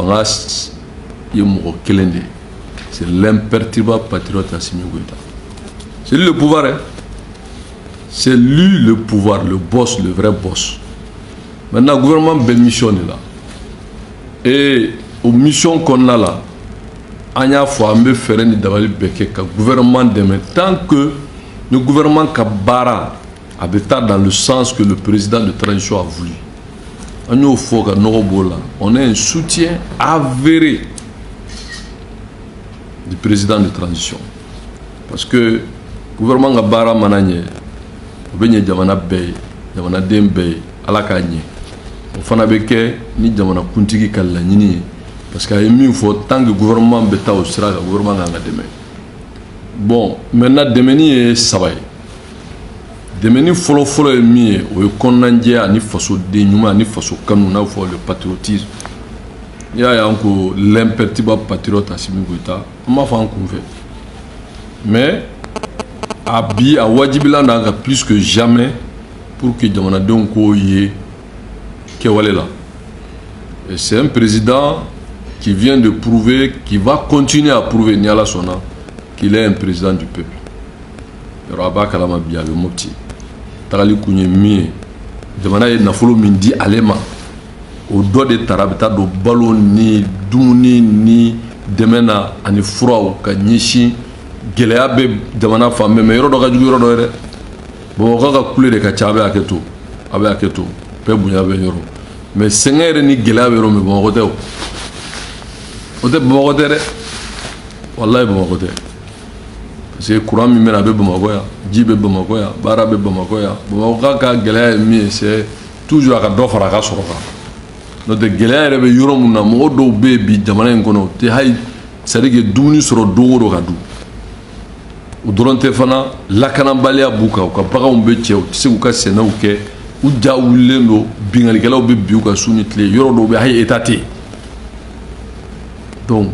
fangas yemo kelende. C'est l'imperturbable patriote Assimi Goïta. C'est lui le pouvoir, hein? C'est lui le pouvoir, le boss, le vrai boss. Maintenant, le gouvernement belle mission est là. Et aux missions qu'on a là, on a fait faire une gouvernement demain. Tant que le gouvernement Kabara a dans le sens que le président de transition a voulu. On a un soutien avéré du président de transition. Parce que le gouvernement Kabara Mananye, Benye Jamana Bey, Jamana Dembe, Alakanye, on fana beke ni Jamana Kuntigi Kalanini, parce qu'il y a une fois tant que le gouvernement beta au Sera, le gouvernement a demain. Bon, maintenant, Demeni est Savaï. Demeni folo est mis au Konandja, ni faso dénouement, ni faso Kanouna, le patriotisme. Il y a encore l'imperturbable patriote Assimi Goïta. On m'a fait un coup. Mais, à Wadibilan, plus que jamais, pour que Jamana Donko y là. Et c'est un président qui vient de prouver, qui va continuer à prouver, Niala Sona, qu'il est un président du peuple. Rabba Kalama Bia, le Mopti. Tarali Kounye Mie, Jamana et Nafolo Mindi Alema, au doigt de Tarabita, do Balo, ni Douni, ni Demena, ani Froa, Kanyishi, Geleabe, Jamana Femme, mais Rodoga du Rodore. Bon, on va couler des Kachabe à Keto, avec Keto, Pebouya Benero. Mais Seigneur ni Geleabe, mais bon, Rodeo. Ote Bamako de wallahi Bamako de parce que courant mi mena be Bamako ya jibe Bamako ya bara be Bamako ya Bamako ka gɛlɛya mi c'est toujours a ka dɔ fara a ka sɔrɔ kan n'o tɛ gɛlɛya yɛrɛ bɛ yɔrɔ mun na mɔgɔ dɔw bɛ yen bi jamana in kɔnɔ tɛ hali c'est à dire que dumuni sɔrɔ don o don ka dun o dɔrɔn tɛ fana lakanabaliya b'u kan u ka baganw bɛ cɛ u tɛ se k'u ka sɛnɛw kɛ u ja wulilen don bingalikɛlaw bɛ bin u ka su ni tile yɔrɔ dɔw bɛ hali état tɛ yen. Donc,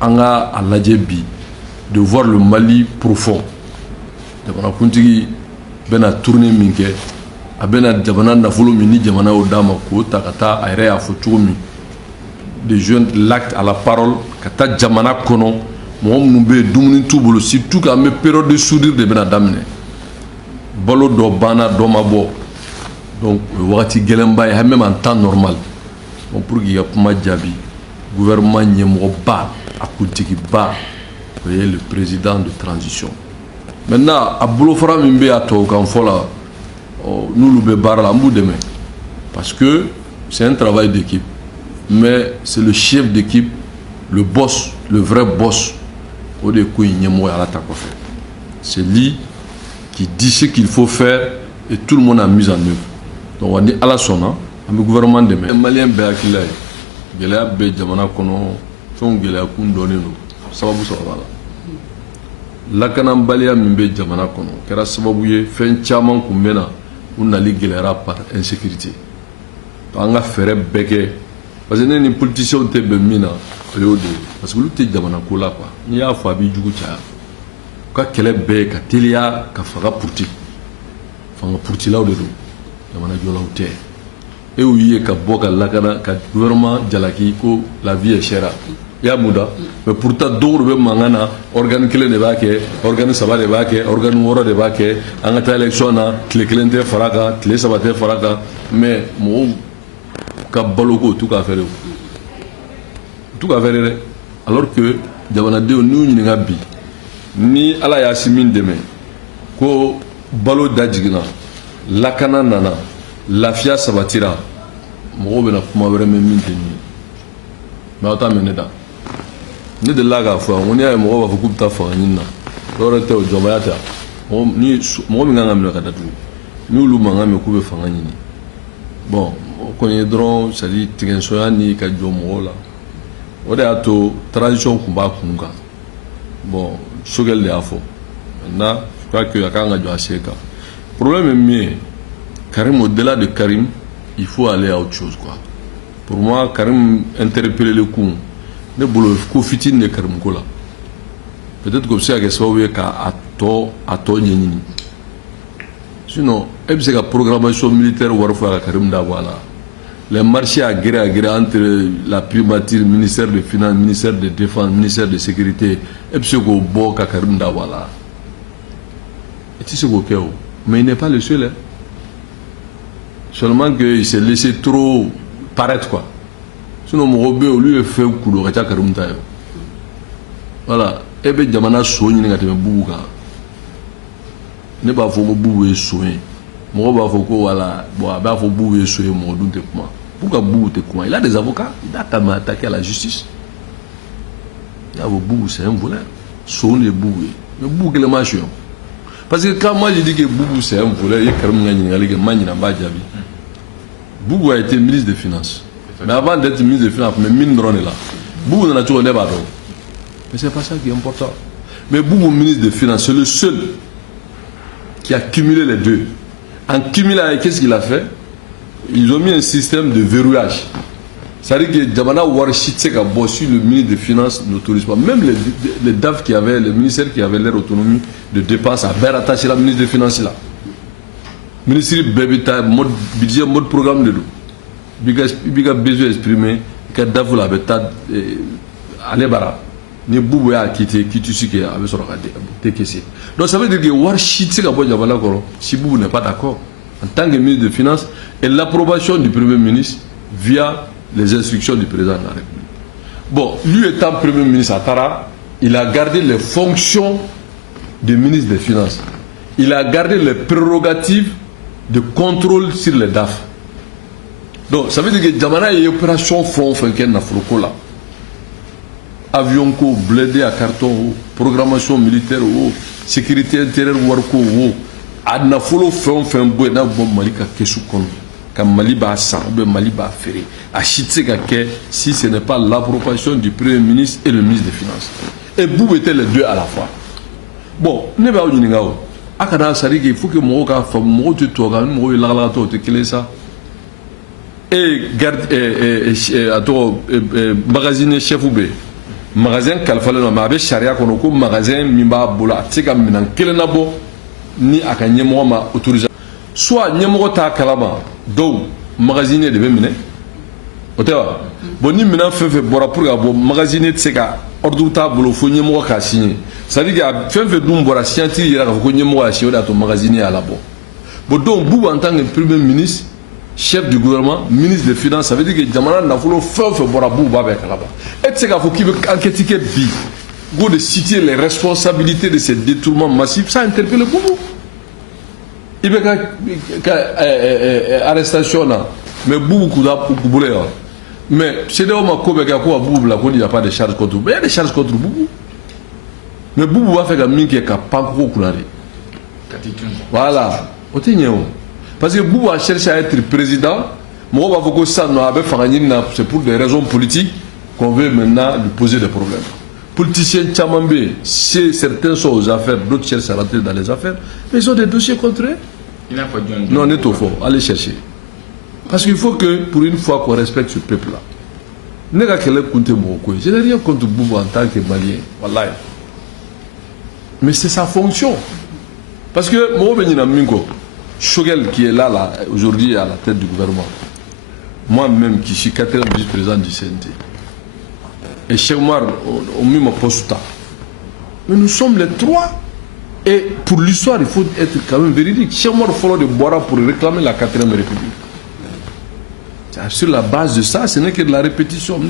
on a à l'adjebi de voir le Mali profond. Jamana Kuntigi ben a tourné minke, a ben a Jamana Nafolo mini Jamana Odama ko takata aire a fotoumi. Des jeunes l'acte à la parole, kata Jamana kono, mo mbe dumuni tubolo surtout qu'à mes période de soudure de ben a damné. Balo do bana do mabo. Donc, wakati gelemba ya même en temps normal. Bon pour qu'il y a kuma djabi. Gouvernement Nyemroba, Akoutikiba, le président de transition. Maintenant, à Boulofara Mimbe à Tokanfola, nous le bébarra demain. Parce que c'est un travail d'équipe. Mais c'est le chef d'équipe, le boss, le vrai boss, c'est lui qui dit ce qu'il faut faire et tout le monde a mis en œuvre. Donc on dit à la sonna, le gouvernement demain. Les Maliens béakilay. Gɛlɛya bɛ jamana kɔnɔ fɛnw gɛlɛya kun dɔnnen don sababu sɔrɔ la lakanabaliya min bɛ jamana kɔnɔ kɛra sababu ye fɛn caman kun bɛ na u nali gɛlɛyara par insécurité an ka fɛɛrɛ bɛɛ kɛ parce que ne ni politiciens tɛ bɛn min na o y'o de ye parce que olu tɛ jamana ko la quoi n'i y'a fɔ a b'i jugu caya u ka kɛlɛ bɛɛ ka teliya ka fanga puruti fanga purutilaw de don jamana jɔlaw tɛ. Et où il y a un gouvernement jalaki ko la vie est chère. Il y a Mouda, mais pourtant d'autres mangana organe clé de baquet, organe sabat de baquet, organe woro de baquet, angata élection na, clé clé faraka, clé sabate faraka, mais mon kabaloko tout à faire. Tout à faire. Alors que Jamana de nous n'y a bi, ni ala yasimin demain, ko balo dajigna, lakana nana. Lafia sabatira mɔgɔw bɛna kuma wɛrɛ mɛn min tɛ nin ye mais aw t'a mɛn ne da ne delila k'a fɔ ko n'i y'a ye mɔgɔw b'a fɔ k'u bɛ taa fanga ɲini na dɔwɛrɛ tɛ o jɔnbaya tɛ mɔgɔ min kan ka minɛ ka datugu ni olu mankan mɛn k'u bɛ fanga ɲini bon o kɔni ye dɔrɔn c'est à dire tigɛnsɔnya ni ka jɔ mɔgɔw la o de y'a to transition tun b'a kun kan bon Sogɛl de y'a fɔ maintenant je crois que a kan ka jɔ a sen kan problème ye min ye Karim, au-delà de Karim, il faut aller à autre chose, quoi. Pour moi, Karim interpeller le coup. Ne bolo kofitine de Karim Kola. Peut-être que c'est ça qu'à to nyini. Sinon, est-ce que la programmation militaire ou faire Karim Dawala. les marchés à gré entre la primature, le ministère des Finances, le ministère de Défense, le ministère de Sécurité, et puis ce qu'on boit, Kakarunda, voilà. Et tu sais quoi, mais il n'est pas le seul. Hein. Seulement qu'il s'est laissé trop paraître, quoi. Sinon, mon robot, au lieu de faire un coup de Kakarunda, voilà. Et bien, Jamana soigne, il y a des bouga. Il n'est pas faux que bouger soigne. Mon robot, il faut que, voilà, bon, il faut bouger soigne, mon doute, comment. Pourquoi Boubou te quoi? Il a des avocats, il a qu'à m'attaquer à la justice. Il a vos Boubou, c'est un voleur. Son les Boubou. Le Boubou, quel est le machin? Parce que quand moi je dis que Boubou c'est un voleur, il y a quand même Boubou a été ministre des Finances. Mais avant d'être ministre des Finances, mais mine drone est là. Boubou n'en a toujours pas. Mais c'est pas ça qui est important. Mais Boubou, ministre des Finances, c'est le seul qui a cumulé les deux. En cumulant, qu'est-ce qu'il a fait? Ils ont mis un système de verrouillage. C'est-à-dire que Djamana Warshit a bossé le ministre des Finances n'autorise pas. Même les DAF qui avaient, les ministères qui avaient leur autonomie de dépenses, avaient rattaché la ministre des Finances là. Ministre Bébita, mode budget, mode programme de l'eau. Il a besoin d'exprimer que DAF l'avait allé bara. Ni Boubou a quitté, qui tu sais qu'il avait sur la donc ça veut dire que Warshit a bossé Djamana Koro. Si Boubou n'est pas d'accord, en tant que ministre des Finances, et l'approbation du Premier ministre via les instructions du président de la République. Bon, lui étant Premier ministre à Tara, il a gardé les fonctions du ministre des Finances. Il a gardé les prérogatives de contrôle sur les DAF. Donc, ça veut dire que Djamana est opération fonds na là. Avion ko, blindé à carton, programmation militaire, sécurité intérieure, warko, adna folo fɛn boy n'a bɔ Mali ka kesu kɔnɔ ka Mali b'a san ou bien Mali b'a feere a si tɛ se ka kɛ si ce n'est pas l'approbation du Premier ministre et le ministre des Finances. Et Boubou étaient les deux à la fois. Bon, ne b'aw ɲininka o a kana c'est à dire qu'il faut que mɔgɔw k'a faamu mɔgɔw tɛ tubabu kan ni mɔgɔw ye lagalagatɔ o tɛ kelen sa. Et garde a tɔgɔ magasinier chef bɛ yen magasin kalifalen don mais a bɛ sariya kɔnɔ ko magasin min b'a bolo a tɛ se ka minɛn kelen labɔ ni a ka ɲɛmɔgɔ ma autorisation soit ɲɛmɔgɔ t'a kalama dɔw magasinier de bɛ minɛ o tɛ wa bon ni minɛn fɛn fɛn bɔra pour ka bɔ magasinier tɛ se ka ordre t'a bolo fo ɲɛmɔgɔ k'a signer c'est à dire que fɛn fɛn dun bɔra signatire yɛrɛ k'a fɔ ko ɲɛmɔgɔ y'a signer o de y'a to magasinier y'a labɔ bon donc Boubou en tant que Premier ministre chef du gouvernement ministre des Finances ça veut dire que jamana nafolo fɛn fɛn bɔra Boubou b'a bɛɛ kalama e tɛ se k'a fɔ k'i bɛ enquête kɛ bi go de citer les responsabilités de ces détournements massifs, ça interpelle Boubou. Il y a arrestation là, mais Boubou Kouboulé. Mais c'est là où Boubou il n'y a pas de charge contre Boubou. Il y a des charges contre Boubou. Mais Boubou va faire comme qui est capable de voilà. Parce que Boubou a cherché à être président. Moi, c'est pour des raisons politiques qu'on veut maintenant lui poser des problèmes. Politiciens Tchamambé, si certains sont aux affaires, d'autres cherchent à rentrer dans les affaires, mais ils ont des dossiers contre eux. Non, on est au fond, allez chercher. Parce qu'il faut que, pour une fois, qu'on respecte ce peuple-là. Je n'ai rien contre Boubou en tant que Malien, wallahi. Mais c'est sa fonction. Parce que, Shogel qui est là aujourd'hui à la tête du gouvernement, moi-même qui suis 4e vice-président du CNT, et Cheikh Oumar au même poste. Mais nous sommes les trois. Et pour l'histoire, il faut être quand même véridique. Cheikh Oumar follow de Boira pour réclamer la 4e République. Sur la base de ça, ce n'est que de la répétition. De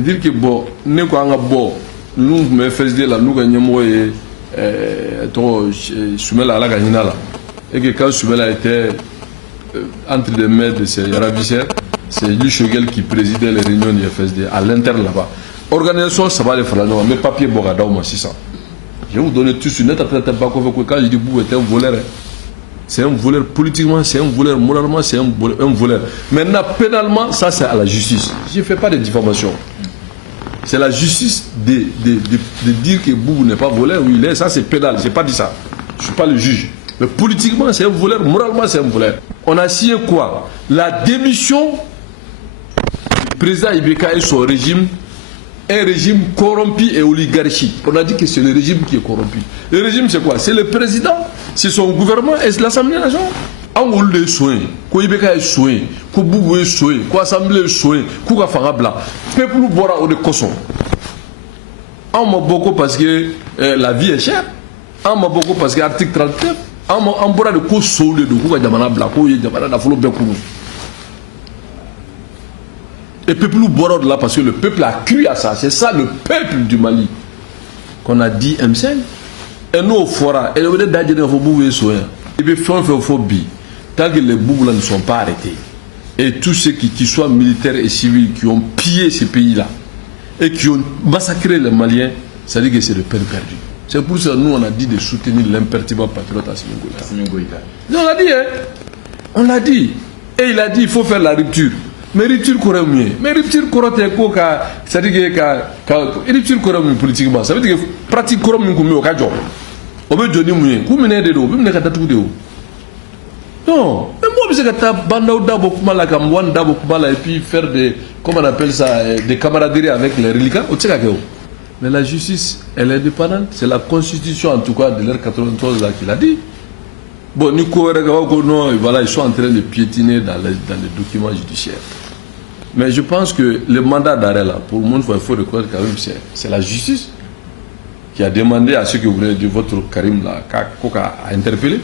dire que bon, nous avons nous me faisons la nous gagnons Soumela la gagnina là. Et que quand Soumela était entre les mains de ses ravisseurs, c'est lui Shogel qui présidait les réunions du FSD à l'interne là-bas. Organisation, ça va les faire là, mais papier Bogada ou 600. Je vais vous donner tout sur net après quand je dis Boubou était un voleur. C'est un voleur politiquement, c'est un voleur moralement, c'est un voleur. Maintenant, pénalement, ça c'est à la justice. Je ne fais pas de diffamation. C'est la justice de dire que Boubou n'est pas voleur, oui, il est, ça c'est pénal, je n'ai pas dit ça. Je ne suis pas le juge. Mais politiquement, c'est un voleur, moralement, c'est un voleur. On a signé quoi? La démission du président Ibeka et son régime, un régime corrompu et oligarchique. On a dit que c'est le régime qui est corrompu. Le régime, c'est quoi? C'est le président, c'est son gouvernement et c'est l'Assemblée nationale. an wolu de soin ko ibeka soin ko bubu soin ko assemblée soin ko ka fanga bla peuple bora o de koson an ma boko parce que la vie est chère an ma boko parce que article 39 an bora de ko so de ko ka jamana bla ko ye jamana da folo be kunu et peuple bora de là parce que le peuple a cru à ça, c'est ça le peuple du Mali qu'on a dit M5 et nous au fora et le dadje de fo bubu soin et puis faut bi. Tant que les Bougoulas ne sont pas arrêtés, et tous ceux qui soient militaires et civils, qui ont pillé ces pays-là, et qui ont massacré les Maliens, ça dit que c'est de peine perdue. C'est pour ça que nous, on a dit de soutenir l'imperturbable patriote Assimi Goïta. On l'a dit, hein. On l'a dit. Et il a dit, il faut faire la rupture. Mais rupture courait mieux. Mais rupture courait quoi, ça dit que rupture courait mieux politiquement. Ça veut dire que pratique courait mieux que mieux au Kadjo. On veut donner mieux. Vous menez des dos, vous menez des dos. Non, mais moi je sais que banda d'abo kumala kamwan d'abo kumala et puis faire des, comment on appelle ça, des camaraderies avec les reliquats. Mais la justice, elle est indépendante. C'est la constitution en tout cas de l'ère 93 là qui l'a dit. Bon, Nico non, voilà, ils sont en train de piétiner dans les documents judiciaires. Mais je pense que le mandat d'arrêt là, pour le monde, il faut reconnaître quand même, c'est la justice qui a demandé à ceux que vous venez de votre Karim là, à interpeller.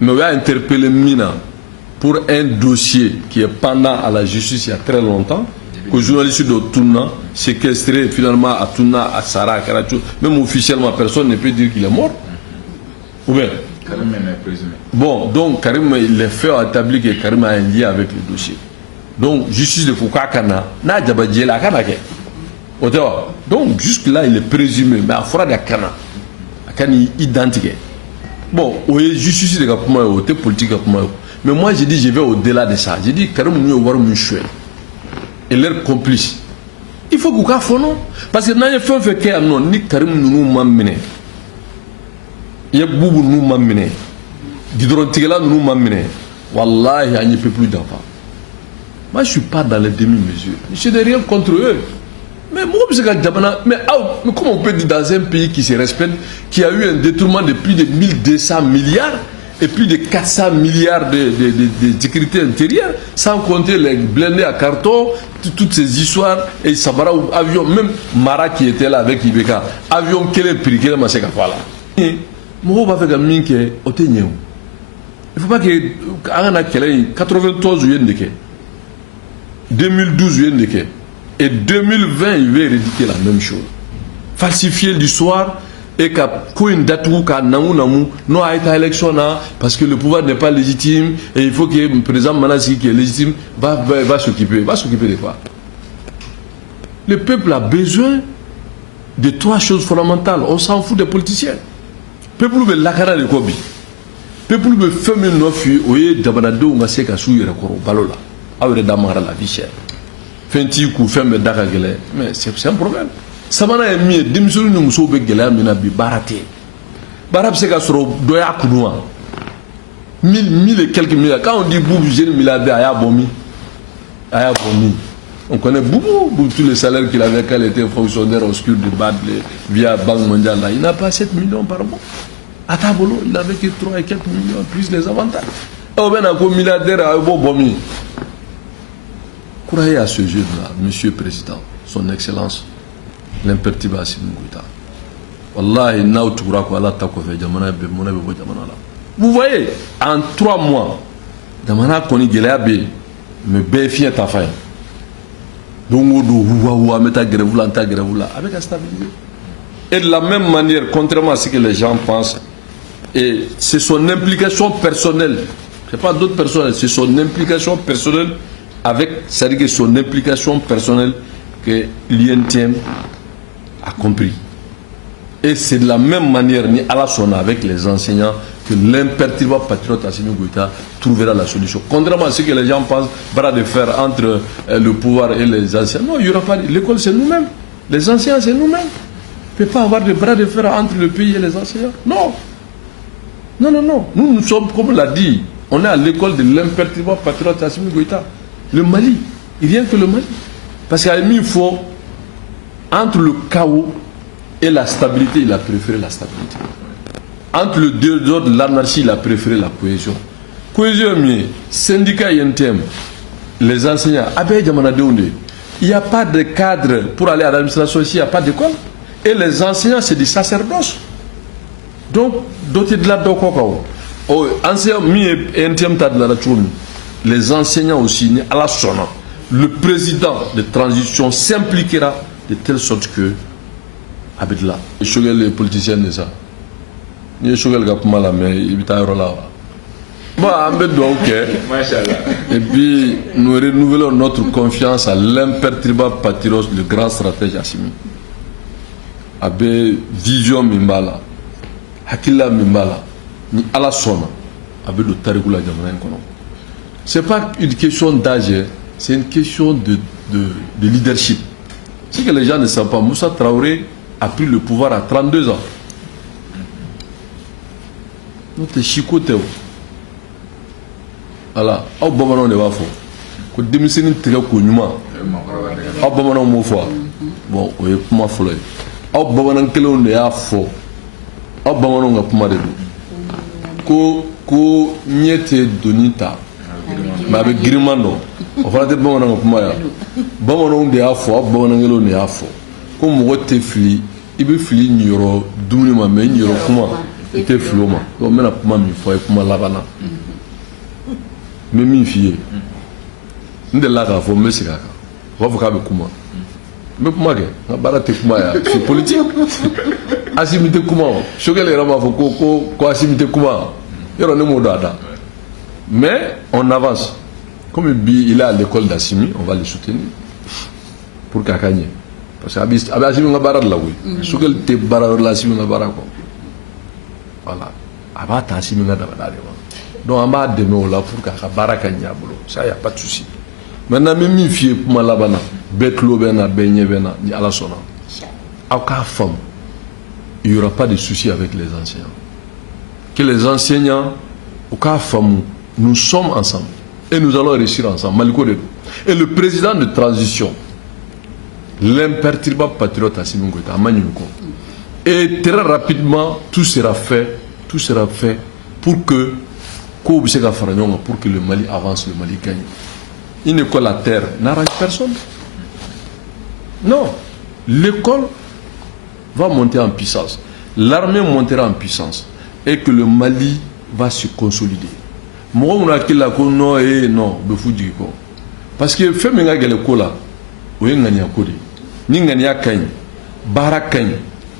Mais on a interpellé Mina pour un dossier qui est pendant à la justice il y a très longtemps, que le journaliste de Touna, séquestré finalement à Touna, à Sarah, à Karachou, même officiellement personne ne peut dire qu'il est mort. Ou bien Karim est présumé. Bon, donc Karim, les faits ont établi que Karim a un lien avec le dossier. Donc, justice de Koukakana, n'a jamais la Kanake. Donc, jusque-là, il est présumé, mais à Fora de Kana, à Kani identique. Bon, oui, justice de Kapuma, c'est politique Kapuma. Mais moi, j'ai dit, je vais au-delà de ça. J'ai dit, Karim Mouyo War Mouchouel et leurs complices. Il faut qu'on fasse non. Parce que dans les faits, il y a non, ni Karim Mouyo Mamine. Il y a Boubou Mouyo Mamine. Gidron Tigela Mouyo Mamine. Wallah, il y a un peu plus d'enfants. Moi, je ne suis pas dans les demi-mesures. Je n'ai rien contre eux. Mais moi, mais comment on peut dire dans un pays qui se respecte, qui a eu un détournement de plus de 1200 milliards et plus de 400 milliards de sécurité intérieure, sans compter les blindés à carton, toutes ces histoires, et Sabara, avion, même Mara qui était là avec Ibeka, avion qui est pris, qui est massé Kafala. Moi, je vais faire un peu de il ne faut pas que 93 2012 et 2020 il va éradiquer la même chose. Falsifier l'histoire et qu'il une date où non a été élection parce que le pouvoir n'est pas légitime et il faut que le président Manassi qui est légitime va s'occuper. Va s'occuper de quoi? Le peuple a besoin de trois choses fondamentales. On s'en fout des politiciens. Le peuple veut la cara de Kobi. Le peuple veut faire une offre oye d'abanado ou masé kasou yrekoro balola. Awre damara la vie chère. Fenti ku fembe daka gele. Mais c'est un problème. Samana est mieux. Dimsulu nous sommes begela mina bi baraté. Barab c'est kasoro doya kunwa. 1000 et quelques milliards. Quand on dit Boubou jeune milliardaire aya bomi. Aya bomi. On connaît Boubou, tous les salaires qu'il avait quand il était fonctionnaire obscur de Badle via Banque mondiale. Là. Il n'a pas 7 millions par mois. À Tabolo, il n'avait que 3 et quelques millions, plus les avantages. Et on a un milliardaire à Bomi. Croyez à ce jeune-là, Monsieur le Président, son Excellence, l'imperturbable Assimi Goïta. Wallahi, vous voyez, en 3 mois, Damana Koni Geleabe, me béfie ta faille. Donc, avec la stabilité. Et de la même manière, contrairement à ce que les gens pensent, et c'est son implication personnelle, ce n'est pas d'autres personnes, c'est son implication personnelle avec, c'est-à-dire que son implication personnelle que l'INTM a compris. Et c'est de la même manière, ni à la sonna avec les enseignants, que l'imperturbable patriote Assimi Goïta trouvera la solution. Contrairement à ce que les gens pensent, bras de fer entre le pouvoir et les enseignants. Non, il n'y aura pas. L'école, c'est nous-mêmes. Les enseignants, c'est nous-mêmes. Il ne peut pas avoir de bras de fer entre le pays et les enseignants. Non. Non, non, non. Nous sommes, comme on l'a dit, on est à l'école de l'imperturbable patriote Assimi Goïta. Le Mali. Il vient que le Mali. Parce qu'à il faut, entre le chaos et la stabilité, il a préféré la stabilité. Entre le désordre, l'anarchie, il a préféré la cohésion. cohésion mi syndicat YNTM les enseignants il n'y a pas de cadre pour aller à l'administration ici, il n'y a pas d'école. Et les enseignants, c'est des sacerdoces. Donc, les enseignants aussi, à la sonna, le président de transition s'impliquera de telle sorte que, avec là, les politiciens de ça. Il y a là, mais il y a là. Bon, et puis nous renouvelons notre confiance à l'imperturbable patriote, le grand stratège Assimi. Avec vision Mimbala, Hakila Mimbala, ni ala sona, avec le Tarikula Djamanaïn Kono. Ce n'est pas une question d'âge, c'est une question de leadership. Si que les gens ne savent pas, Moussa Traoré a pris le pouvoir à 32 ans. Notre chicoté. Voilà, aw bamanan de b'a fɔ ko denmisɛnnin tigɛ ko ɲuman aw bamananw m'o fɔ bon o ye kuma fɔlɔ ye aw bamanan kelenw de y'a fɔ aw bamananw ka kuma de don ko ɲɛ tɛ doni ta mais a bɛ giriman dɔn o fana tɛ bamanan ka kuma ya bamananw de y'a fɔ aw bamanan kelenw de y'a fɔ ko mɔgɔ tɛ fili i bɛ fili ɲiyɔrɔ dumuni ma mais ɲiyɔrɔ kuma i tɛ fili o ma donc n bɛna kuma min fɔ a ye kuma laban na. Mais min fille, nous de là qu'on met c'est quoi? On va faire comment? Mais comment que? On va te comment ya? C'est politique. Assimilé comment? Choquer les ramas faut quoi assimiler comment? Il y a un mot d'ada. Mais on avance. Comme il est à l'école d'Assimi, on va le soutenir pour qu'il gagne. Parce que Assimi on a barré là oui. Choquer te barré là Assimi on a barré quoi? Voilà. Avant Assimi on a barré. Donc on va demander là pour que baraka nyabolo ça y a pas de souci maintenant même mi fie pour malabana betlo bena benye bena ni ala sona aka femme il y aura pas de souci avec les enseignants que les enseignants aka femme nous sommes ensemble et nous allons réussir ensemble maliko de et le président de transition l'imperturbable patriote Assimi Goïta Amanyuko et très rapidement tout sera fait pour que pour que le Mali avance, le Mali gagne. Une école à terre n'arrange personne. Non. L'école va monter en puissance. L'armée montera en puissance. Et que le Mali va se consolider. Moi, on a dit non, et non, parce que fait que l'école là, on a gagné à côté. Ni gagné à Kanye, Bara Kanye,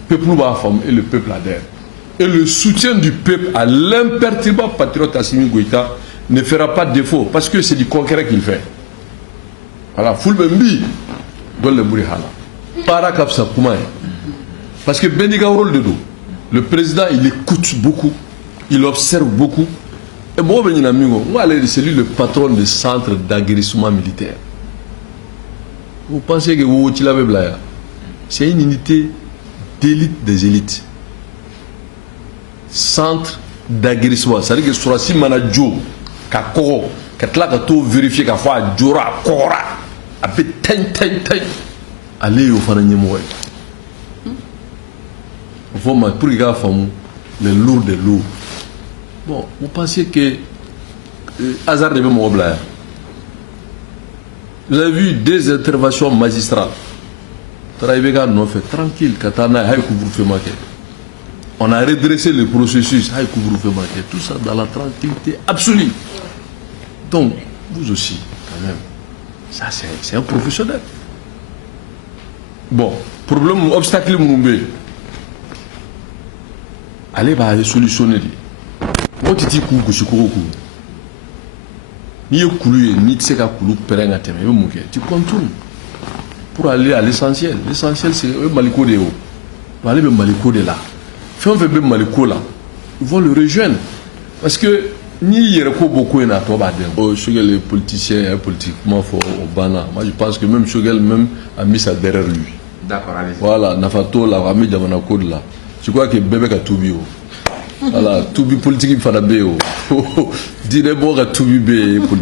peuple va former et le peuple adhère. Et le soutien du peuple à l'imperturbable patriote Assimi Goïta ne fera pas défaut parce que c'est du concret qu'il fait. Voilà, Fulbembi, dans le Bourihala. Parakapsa Koumaï. Parce que Bendiga rôle de dos. Le président, il écoute beaucoup, il observe beaucoup. Et bon, c'est lui le patron du centre d'agressement militaire. Vous pensez que vous c'est une unité d'élite des élites. Centre d'agressement, c'est-à-dire que sur si manajo kako katla ka to vérifier ka fa jora kora abe tan aller au fana nyemo faut ma pour que famu les lourds des lourds. Bon, vous pensez que hasard de même obla. Vous avez vu des interventions magistrales. Travailler non fait tranquille katana hay couvre feu marqué. On a redressé le processus, tout ça dans la tranquillité absolue. Donc, vous aussi, quand même, ça c'est un professionnel. Bon, problème, obstacle, allez, va aller solutionner. Moi, tu dis que tu contournes pour aller à l'essentiel. L'essentiel, c'est le Maliko de haut. Pour aller au Maliko de là. Si on veut bien Maliko là, ils vont le rejoindre. Parce que ni il y a beaucoup de choses. Les politiciens, politiquement, au Bana. Moi, je pense que même Shogel a mis ça derrière lui. D'accord, allez. Voilà, Nafato là, a mis Djamana Code là. Je crois que bébé a tout bio. Voilà, tout bi politique, il faut la bio. Dis-le bon, a tout bi politique.